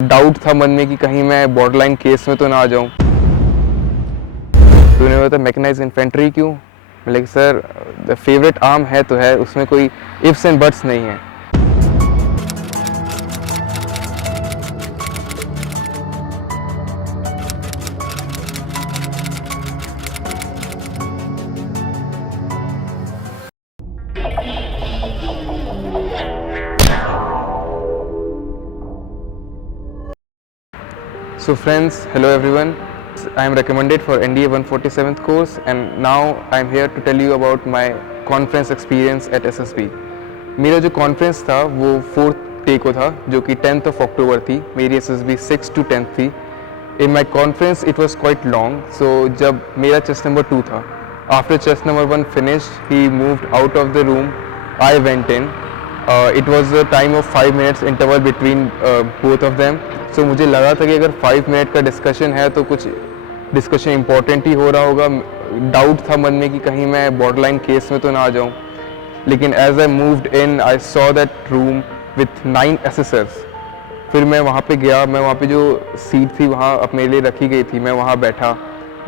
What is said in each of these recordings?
Doubt था मन में कि कहीं मैं बॉर्डरलाइन केस में तो ना आ जाऊं। तो उन्होंने बताया मैकेनाइज्ड इन्फेंट्री क्यों? Like sir the favourite arm है तो है, उसमें कोई इफ्स एंड बट्स नहीं है। So friends, hello everyone. I am recommended for NDA 147th course and now I am here to tell you about my conference experience at SSB. मेरा जो conference था वो 4th डे को था, जो कि 10th of October थी। मेरी SSB 6 to 10th थी। In my conference it was quite long, so जब मेरा chest number 2 था, after chest number 1 finished, he moved out of the room, I went in. It was a time of 5 minutes interval between both of them. So मुझे लगा था कि अगर 5 minute का discussion है तो कुछ डिस्कशन इम्पोर्टेंट ही हो रहा होगा। डाउट था मन में कि कहीं मैं बॉर्डरलाइन केस में तो ना आ जाऊं। लेकिन as I moved in I saw that room with 9 assessors. फिर मैं वहाँ पे गया, मैं वहाँ पे जो सीट थी वहाँ अपने लिए रखी गई थी, मैं वहाँ बैठा।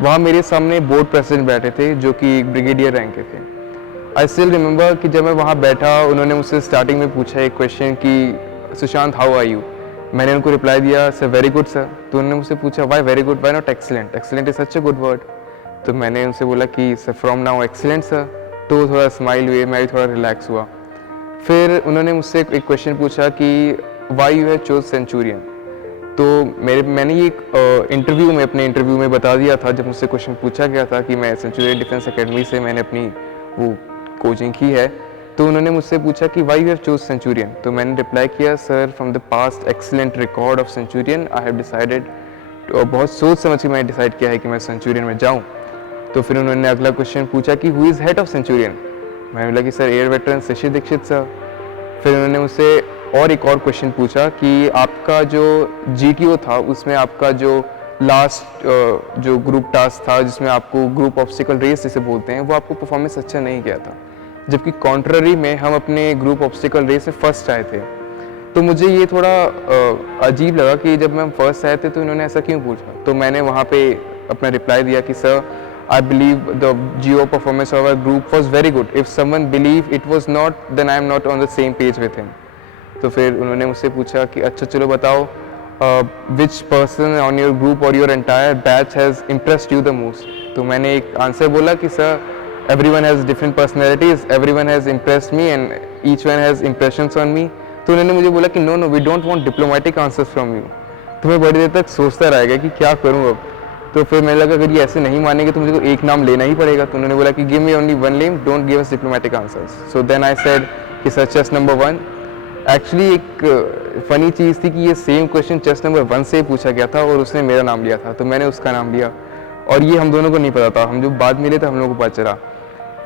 वहाँ मेरे सामने बोर्ड प्रेसिडेंट बैठे थे जो कि ब्रिगेडियर रैंक के थे। आई स्टिल रिमेंबर कि जब मैं वहाँ बैठा, उन्होंने मुझसे स्टार्टिंग में पूछा एक क्वेश्चन कि सुशांत हाउ आर यू। मैंने उनको रिप्लाई दिया सर वेरी गुड सर। तो उन्होंने मुझसे पूछा why very good, why not excellent, excellent is such a good word. तो मैंने उनसे बोला कि sir from now excellent sir. तो थोड़ा स्माइल हुए, मैं भी थोड़ा रिलैक्स हुआ। फिर उन्होंने मुझसे एक क्वेश्चन पूछा कि why you have chose Centurion. तो मैंने ये इंटरव्यू में, अपने इंटरव्यू में बता दिया था, जब मुझसे क्वेश्चन पूछा गया था कि मैं सेंचुरियन डिफेंस एकेडमी से मैंने अपनी वो कोचिंग की है। तो उन्होंने मुझसे पूछा कि why you have choose Centurion. तो मैंने रिप्लाई किया sir from the past excellent record of Centurion I have decided, बहुत सोच समझ के मैंने डिसाइड किया है कि मैं सेंचुरियन में जाऊँ। तो फिर उन्होंने अगला क्वेश्चन पूछा कि who is head of Centurion. मैंने बोला कि सर एयर वेटरन शिशिर दीक्षित सर। फिर उन्होंने मुझसे और एक और क्वेश्चन पूछा कि आपका जो GTO था उसमें आपका जो लास्ट जो ग्रुप टास्क था, जिसमें आपको ग्रुप ऑब्स्टिकल रेस जिसे बोलते हैं, वो आपको परफॉर्मेंस अच्छा नहीं किया था, जबकि कॉन्ट्ररी में हम अपने ग्रुप ऑब्स्टिकल रेस में फर्स्ट आए थे। तो मुझे ये थोड़ा अजीब लगा कि जब हम फर्स्ट आए थे तो इन्होंने ऐसा क्यों पूछा। तो मैंने वहाँ पे अपना रिप्लाई दिया कि sir I believe the GO performance of our group was very good. If someone believe it was not, then I am not on the same page with him. तो फिर उन्होंने मुझसे पूछा कि अच्छा चलो बताओ which person on your group or your entire batch has impressed you the most. तो मैंने एक आंसर बोला कि sir everyone has different personalities, everyone has impressed me and each one has impressions on me। तो उन्होंने मुझे बोला कि no no we don't want diplomatic answers from you. तो मैं बड़ी देर तक सोचता रह गया कि क्या करूं अब। तो फिर मैंने लगा अगर ये ऐसे नहीं मानेंगे तो मुझे तो एक नाम लेना ही पड़ेगा। तो उन्होंने बोला कि give me only one name, don't give us diplomatic answers. So then I said कि सर चेस्ट नंबर 1। एक्चुअली एक फ़नी चीज़ थी कि ये सेम क्वेश्चन चेस्ट नंबर 1 से पूछा गया था और उसने मेरा नाम लिया था, तो मैंने उसका नाम लिया और ये हम दोनों को नहीं पता था। हम जो बाद मिले थे हम लोगों को पता चला।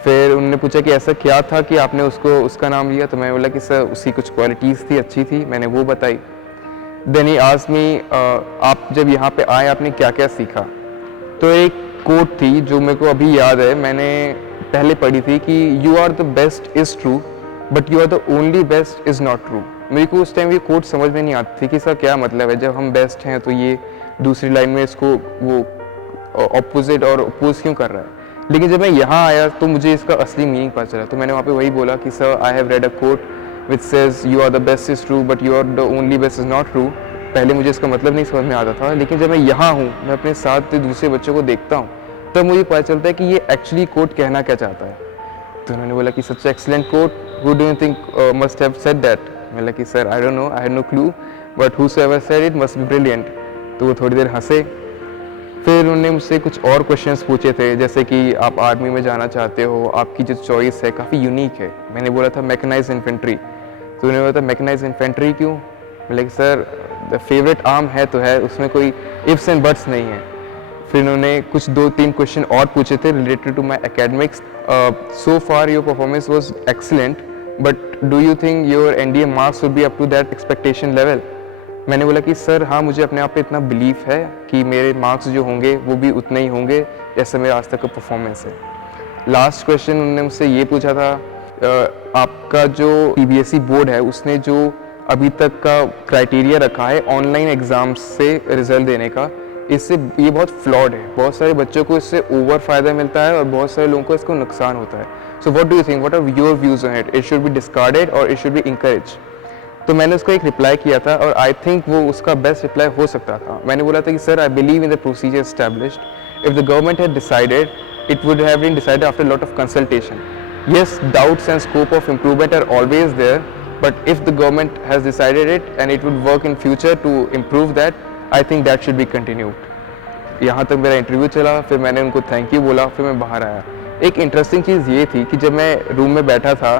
फिर उन्होंने पूछा कि ऐसा क्या था कि आपने उसका नाम लिया। तो मैंने बोला कि सर उसकी कुछ क्वालिटीज़ थी, अच्छी थी, मैंने वो बताई। देन ही आस्क्ड मी आप जब यहाँ पे आए आपने क्या क्या सीखा। तो एक कोट थी जो मेरे को अभी याद है, मैंने पहले पढ़ी थी कि you are the best is true but you are the only best is not true. मेरे को उस टाइम ये कोट समझ में नहीं आती थी कि सर क्या मतलब है, जब हम बेस्ट हैं तो ये दूसरी लाइन में इसको वो ऑपोजिट और अपोज क्यों कर रहा है। लेकिन जब मैं यहाँ आया तो मुझे इसका असली मीनिंग पता चला। तो मैंने वहाँ पे वही बोला कि sir I have read a quote which says you are the best is true but you are the only best is not true. पहले मुझे इसका मतलब नहीं समझ में आता था, लेकिन जब मैं यहाँ हूँ, मैं अपने साथ दूसरे बच्चों को देखता हूँ, तब मुझे पता चलता है कि ये एक्चुअली कोट कहना क्या चाहता है। तो उन्होंने बोला कि such excellent quote, who do you think must have said that. मैंने बोला कि sir I don't know, I had no clue but whosoever said it must be brilliant. तो वो थोड़ी देर हंसे। फिर उन्होंने मुझसे कुछ और क्वेश्चंस पूछे थे, जैसे कि आप आर्मी में जाना चाहते हो, आपकी जो चॉइस है काफ़ी यूनिक है। मैंने बोला था मैकेनाइज्ड इन्फेंट्री। तो उन्होंने बोला था मैकेनाइज्ड इन्फेंट्री क्यों? बोले कि सर द फेवरेट आर्म है तो है, उसमें कोई इफ्स एंड बट्स नहीं है। फिर उन्होंने कुछ 2-3 क्वेश्चन और पूछे थे related to my academics. So far your performance was excellent but do you think your NDA marks would be up to that expectation level. मैंने बोला कि सर हाँ, मुझे अपने आप पे इतना बिलीफ है कि मेरे मार्क्स जो होंगे वो भी उतने ही होंगे जैसा मेरा आज तक का परफॉर्मेंस है। लास्ट क्वेश्चन उन्होंने मुझसे ये पूछा था आपका जो CBSE बोर्ड है उसने जो अभी तक का क्राइटेरिया रखा है ऑनलाइन एग्ज़ाम्स से रिजल्ट देने का, इससे ये बहुत फ्लॉड है। बहुत सारे बच्चों को इससे ओवर फ़ायदा मिलता है और बहुत सारे लोगों को इसको नुकसान होता है। So what do you think, what are your views on it? It should be discarded और इट शुड बी इंकरेज? तो मैंने उसको एक रिप्लाई किया था और आई थिंक वो उसका बेस्ट रिप्लाई हो सकता था। मैंने बोला था कि sir, I believe in the procedure established. If the government had decided, it would have been decided after lot of consultation. Yes, doubts and scope of improvement are always there, but if the government has decided it and it would work in future to improve that, I think that should be continued. यहाँ तक मेरा interview चला, फिर मैंने उनको thank you बोला, फिर मैं बाहर आया। एक इंटरेस्टिंग चीज़ ये थी कि जब मैं रूम में बैठा था,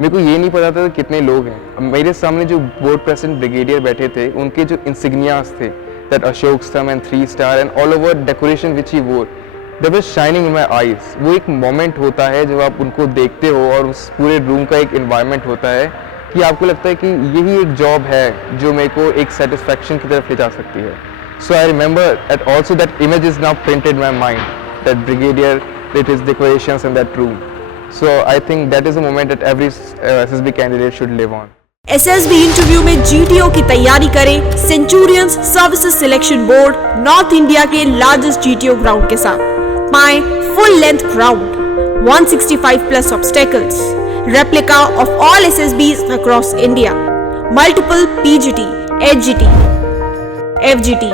मेरे को ये नहीं पता था कि कितने लोग हैं। मेरे सामने जो बोर्ड प्रेसिडेंट ब्रिगेडियर बैठे थे, उनके जो इंसिग्नियाज थे, that Ashok Stambh and 3 star and all over decoration which he wore, that was shining in my eyes. वो एक मोमेंट होता है जब आप उनको देखते हो और उस पूरे रूम का एक इन्वायरमेंट होता है कि आपको लगता है कि यही एक जॉब है जो मेरे को एक सेटिस्फैक्शन की तरफ ले जा सकती है। So I remember at also that image is now printed my mind, that brigadier did his decorations in that room. So I think that is a moment that every SSB candidate should live on. SSB interview में GTO की तैयारी करें Centurions Services Selection Board North India के largest GTO ground के साथ। पाएं full length ground, 165 plus obstacles, replica of all SSBs across India, multiple PGT, HGT, FGT,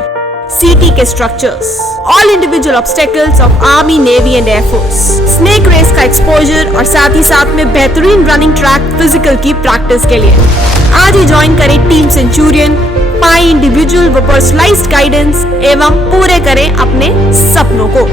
CT के structures, all individual obstacles of army, navy and air force, snake race का exposure और साथ ही साथ में बेहतरीन रनिंग ट्रैक फिजिकल की practice के लिए आज ही ज्वाइन करें टीम सेंचुरियन, पाएं इंडिविजुअल व पर्सनलाइज्ड गाइडेंस एवं पूरे करें अपने सपनों को।